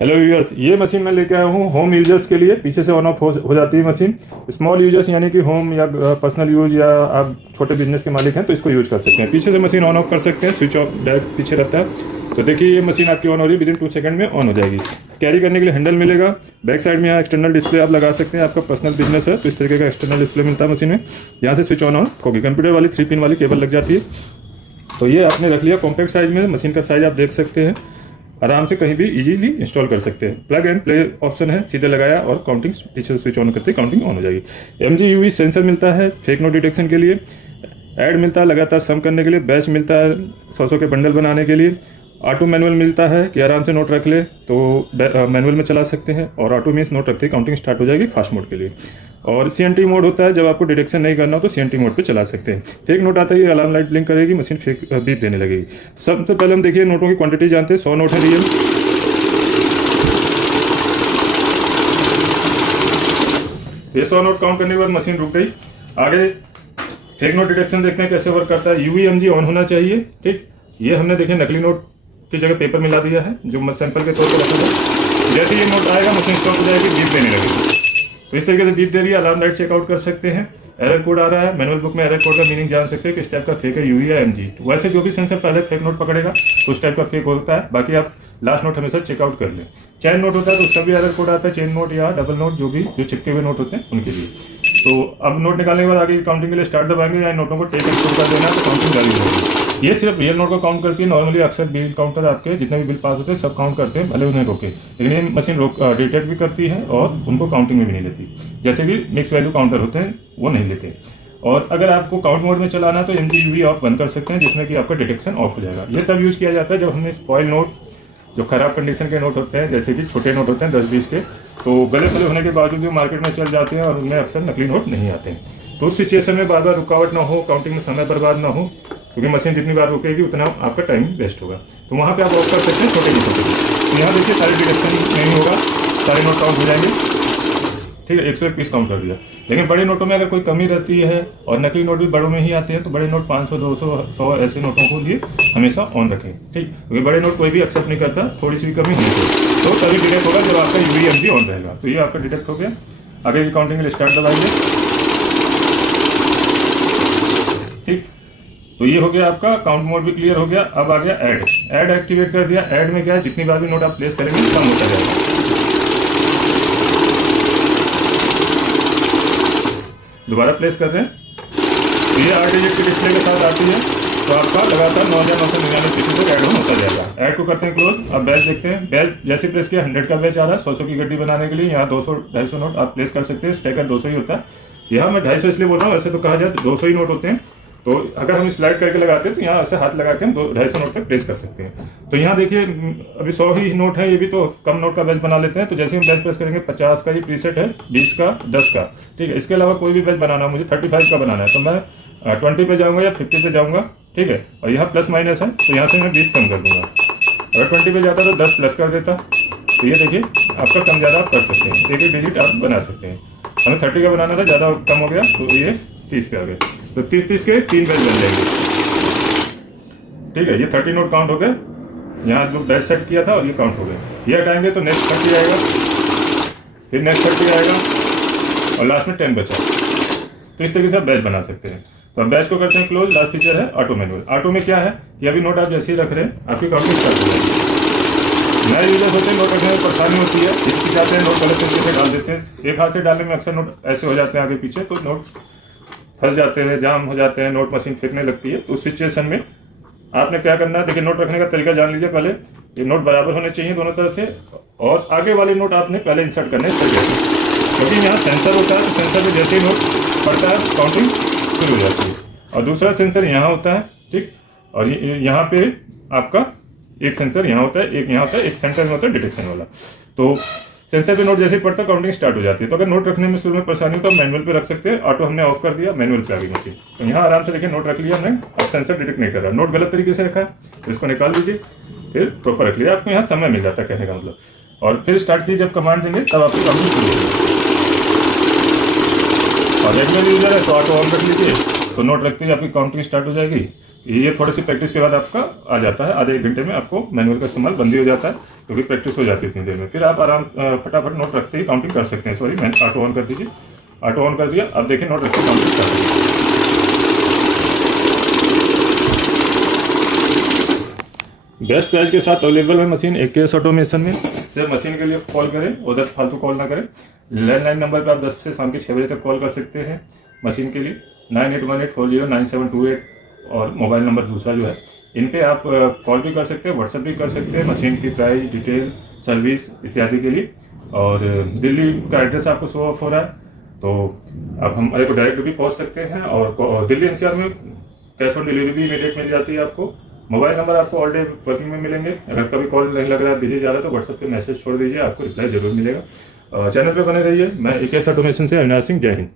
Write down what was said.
Hello users, ये machine मैं लेके आया हूँ होम यूजर्स के लिए। पीछे से ऑन ऑफ हो जाती है मशीन। स्मॉल यूजर्स यानी कि होम या पर्सनल यूज या आप छोटे बिजनेस के मालिक हैं तो इसको यूज कर सकते हैं। पीछे से मशीन ऑन ऑफ कर सकते हैं, स्विच ऑफ डायरेक्ट पीछे रहता है। तो देखिए ये मशीन आपकी ऑन हो रही है, विदिन 2 सेकंड में ऑन हो जाएगी। कैरी करने के लिए हैंडल मिलेगा। बैक साइड में यहाँ एक्सटर्नल डिस्प्ले आप लगा सकते हैं। आपका पर्सनल बिजनेस है तो इस तरीके का एक्सटर्नल डिस्प्ले मिलता है मशीन में। यहाँ से स्विच ऑन होगी। कंप्यूटर वाली 3 पिन वाली केबल लग जाती है। तो ये आपने रख लिया कॉम्पैक्ट साइज में। मशीन का साइज आप देख सकते हैं, आराम से कहीं भी इजीली इंस्टॉल कर सकते हैं। प्लग एंड प्ले ऑप्शन है, सीधे लगाया और काउंटिंग पीछे स्विच ऑन करते काउंटिंग ऑन हो जाएगी। MG UV सेंसर मिलता है फेक नोट डिटेक्शन के लिए। ऐड मिलता है लगातार सम करने के लिए। बैच मिलता है 100 के बंडल बनाने के लिए। ऑटो मैनुअल मिलता है कि आराम से नोट रख ले तो मैनुअल में चला सकते हैं। और ऑटो मीन्स नोट रखते ही काउंटिंग स्टार्ट हो जाएगी फास्ट मोड के लिए। और CNT मोड होता है, जब आपको डिटेक्शन नहीं करना हो तो CNT मोड पे चला सकते हैं। फेक नोट आता है, ये अलार्म लाइट ब्लिंक करेगी, मशीन फेक बीप देने लगेगी। सबसे पहले हम देखिए नोटों की क्वांटिटी जानते हैं। 100 नोट है रियल। ये 100 नोट काउंट करने के बाद मशीन रुक गई। आगे फेक नोट डिटेक्शन देखते हैं कैसे वर्क करता है। UV MG ऑन होना चाहिए। ठीक, ये हमने देखे नकली नोट की जगह पेपर मिला दिया है जो सैंपल के तौर पर रखा है। जैसे ये नोट आएगा मशीन स्टॉप हो जाएगी, बीप देने लगेगी। तो इस तरीके से बीप दे रही है। अलार्म लाइट चेकआउट कर सकते हैं। एरर कोड आ रहा है, मैनुअल बुक में एरर कोड का मीनिंग जान सकते हैं कि इस टाइप का फेक है UV या MG। वैसे जो भी सेंसर पहले फेक नोट पकड़ेगा तो उस टाइप का फेक होता है। बाकी आप लास्ट नोट हमेशा चेकआउट कर लें। चेन नोट होता है तो उसका भी एरर कोड आता है। चेन नोट या डबल नोट जो चिपके हुए नोट होते हैं उनके लिए। तो अब नोट निकालने के बाद आगे काउंटिंग के लिए स्टार्ट दबाएंगे या नोटों को टेक एक्सपोर्ट कर देना तो काउंटिंग जारी होगी। ये सिर्फ रियल नोट को काउंट करती है। नॉर्मली अक्सर बिल काउंटर आपके जितने भी बिल पास होते हैं सब काउंट करते हैं, भले उन्हें रोके, लेकिन ये मशीन डिटेक्ट भी करती है और उनको काउंटिंग में भी नहीं लेती। जैसे कि मिक्स वैल्यू काउंटर होते हैं वो नहीं लेते। और अगर आपको काउंट मोड में चलाना है तो MG UV ऑफ बंद कर सकते हैं, जिसमें कि आपका डिटेक्शन ऑफ हो जाएगा। ये तब यूज किया जाता है जब हमने स्पॉइल नोट, जो खराब कंडीशन के नोट होते हैं, जैसे कि छोटे नोट होते हैं 10-20 के, तो गले फले होने के बावजूद भी मार्केट में चल जाते हैं और उनमें अक्सर नकली नोट नहीं आते हैं। तो उस सिचुएशन में बार बार रुकावट ना हो, काउंटिंग में समय बर्बाद ना हो, क्योंकि मशीन जितनी बार रुकेगी उतना आपका टाइम वेस्ट होगा। तो वहाँ पे आप ऑफ कर सकते हैं छोटे की छोटे। तो यहाँ देखिए सारी डिटेक्शन नहीं होगा, सारे नोट काउंट हो जाएंगे। ठीक है, 101 पीस काउंट कर दिया। लेकिन बड़े नोटों में अगर कोई कमी रहती है, और नकली नोट भी बड़ों में ही आते हैं, तो बड़े नोट 500, 200, 100 ऐसे नोटों को लिए हमेशा ऑन रखें। ठीक, क्योंकि बड़े नोट कोई भी एक्सेप्ट नहीं करता, थोड़ी सी भी कमी होनी चाहिए। तो तभी डिटेक्ट होगा जब आपका UV MG ऑन रहेगा। तो ये आपका डिटेक्ट हो गया। आगे की काउंटिंग के लिए स्टार्ट दबाइए। ठीक, तो ये हो गया आपका काउंट मोड भी क्लियर हो गया। अब आ गया ऐड एक्टिवेट कर दिया। ऐड में क्या है, जितनी बार भी नोट आप प्लेस करेंगे कम होता जाएगा। दोबारा प्लेस कर रहे हैं तो ये 8 डिजिट की डिस्प्ले के साथ आती है। तो आपका लगातार 9,999 पीसेस तक ऐड होता जाएगा। ऐड को करते हैं क्लोज। अब बैच देखते हैं। बैच जैसे प्लेस किया 100 का बैच आ रहा है। 100 की गड्डी बनाने के लिए यहाँ 200-250 नोट आप प्लेस कर सकते हैं। स्टेकर 200 ही होता है। यहाँ मैं 250 इसलिए बोल रहा हूँ, वैसे तो कहा जाए 200 ही नोट होते हैं। तो अगर हम स्लाइड करके लगाते हैं तो यहाँ ऐसे हाथ लगा के हम 250 नोट तक प्लेस कर सकते हैं। तो यहाँ देखिए अभी 100 ही नोट है, ये भी तो कम नोट का बैच बना लेते हैं। तो जैसे हम बैच प्रेस करेंगे 50 का ही प्रीसेट है, 20 का, 10 का। ठीक है, इसके अलावा कोई भी बैच बनाना मुझे 35 का बनाना है तो मैं 20 पे जाऊँगा या 50 पे जाऊँगा। ठीक है, और यहाँ प्लस माइनस है तो यहाँ से मैं 20 कम कर दूंगा। अगर 20 पे जाता तो 10 प्लस कर देता। तो ये देखिए आपका कम ज़्यादा आप कर सकते हैं, एक डिजिट आप बना सकते हैं। हमें 30 का बनाना था, ज़्यादा कम हो गया तो ये 30 पे आ गए। तो 30-30 के 3 बैच बन जाएंगे। ठीक है, ये 30 नोट काउंट हो गए। यहाँ जो बैच सेट किया था और ये काउंट हो गए। ये हटाएंगे तो नेक्स्ट 30 आएगा, फिर नेक्स्ट 30 आएगा और लास्ट में 10 बचा। तो इस तरीके से आप बैच बना सकते हैं। तो अब बैच को करते हैं क्लोज। लास्ट फीचर है ऑटो मैनुअल। ऑटो में क्या है कि अभी नोट आप जैसे ही रख रहे हैं आपकी काउंटिंग स्टार्ट हो जाएगी। नए यूजर्स होते हैं, नोट रखने में परेशानी होती है, इसकी जाते हैं नोट गलत तरीके से डाल देते हैं। एक हाथ से डालने में अक्सर नोट ऐसे हो जाते हैं आगे पीछे, तो नोट फंस जाते हैं, जाम हो जाते हैं, नोट मशीन फेंकने लगती है। तो उस सिचुएशन में आपने क्या करना है, देखिए नोट रखने का तरीका जान लीजिए। पहले ये नोट बराबर होने चाहिए दोनों तरफ से, और आगे वाले नोट आपने पहले इंसर्ट करने इस तरीके से, क्योंकि यहाँ सेंसर होता है। तो सेंसर पे जैसे ही नोट पड़ता है काउंटिंग शुरू हो जाती है। और दूसरा सेंसर यहाँ होता है। ठीक, और यहाँ पे आपका एक सेंसर यहाँ होता है, एक यहाँ होता है, एक सेंटर में होता है डिटेक्शन वाला। तो सेंसर पे नोट जैसे ही पड़ता है काउंटिंग स्टार्ट हो जाती है। तो अगर नोट रखने में शुरू में परेशानी हो तो मैनुअल पे रख सकते हैं। ऑटो हमने ऑफ कर दिया, मैनुअल पे आ गई मशीन। तो यहाँ आराम से देखिए नोट रख लिया हमने, अब सेंसर डिटेक्ट नहीं कर रहा। नोट गलत तरीके से रखा है तो इसको निकाल लीजिए, फिर प्रॉपर रख लिया। आपको यहाँ समय मिल जाता है कहने का मतलब। और फिर स्टार्ट की जब कमांड देंगे तब आपकी काउंटिंग शुरू होगी। और रेगुलर यूजर है तो ऑटो ऑन रख लीजिए, तो नोट रखते ही आपकी काउंटिंग स्टार्ट हो जाएगी। ये थोड़ी सी प्रैक्टिस के बाद आपका आ जाता है, आधे 1 घंटे में आपको मैनुअल का इस्तेमाल बंद ही हो जाता है, क्योंकि प्रैक्टिस हो जाती है इतनी देर में। फिर आप आराम फटाफट नोट रखते ही काउंटिंग कर सकते हैं। सॉरी, मैंने ऑटो ऑन कर दीजिए, ऑटो ऑन कर दिया। अब देखिए नोट रखते काउंटिंग कर सकते हैं। बेस्ट प्राइस के साथ अवेलेबल है मशीन AKS ऑटोमेशन में। सिर्फ मशीन के लिए कॉल करें, उधर फालतू कॉल ना करें। लैंडलाइन नंबर पर आप 10 से शाम के 6 बजे तक कॉल कर सकते हैं मशीन के लिए, 9818409728, और मोबाइल नंबर दूसरा जो है, इन पे आप कॉल भी कर सकते हैं, व्हाट्सएप भी कर सकते हैं मशीन की प्राइस डिटेल, सर्विस इत्यादि के लिए। और दिल्ली का एड्रेस आपको शो ऑफ हो रहा है, तो आप हमारे को डायरेक्ट भी पहुंच सकते हैं। और दिल्ली NCR में कैश ऑन डिलीवरी भी इमीडिएट मिल जाती है आपको। मोबाइल नंबर आपको ऑल डे वर्किंग में मिलेंगे। अगर कभी कॉल नहीं लग रहा है, बिजी जा रहा है, तो व्हाट्सएप पे मैसेज छोड़ दीजिए, आपको रिप्लाई जरूर मिलेगा। चैनल पे बने रहिए। मैं AKS ऑटोमेशन से अविनाश सिंह, जय हिंद।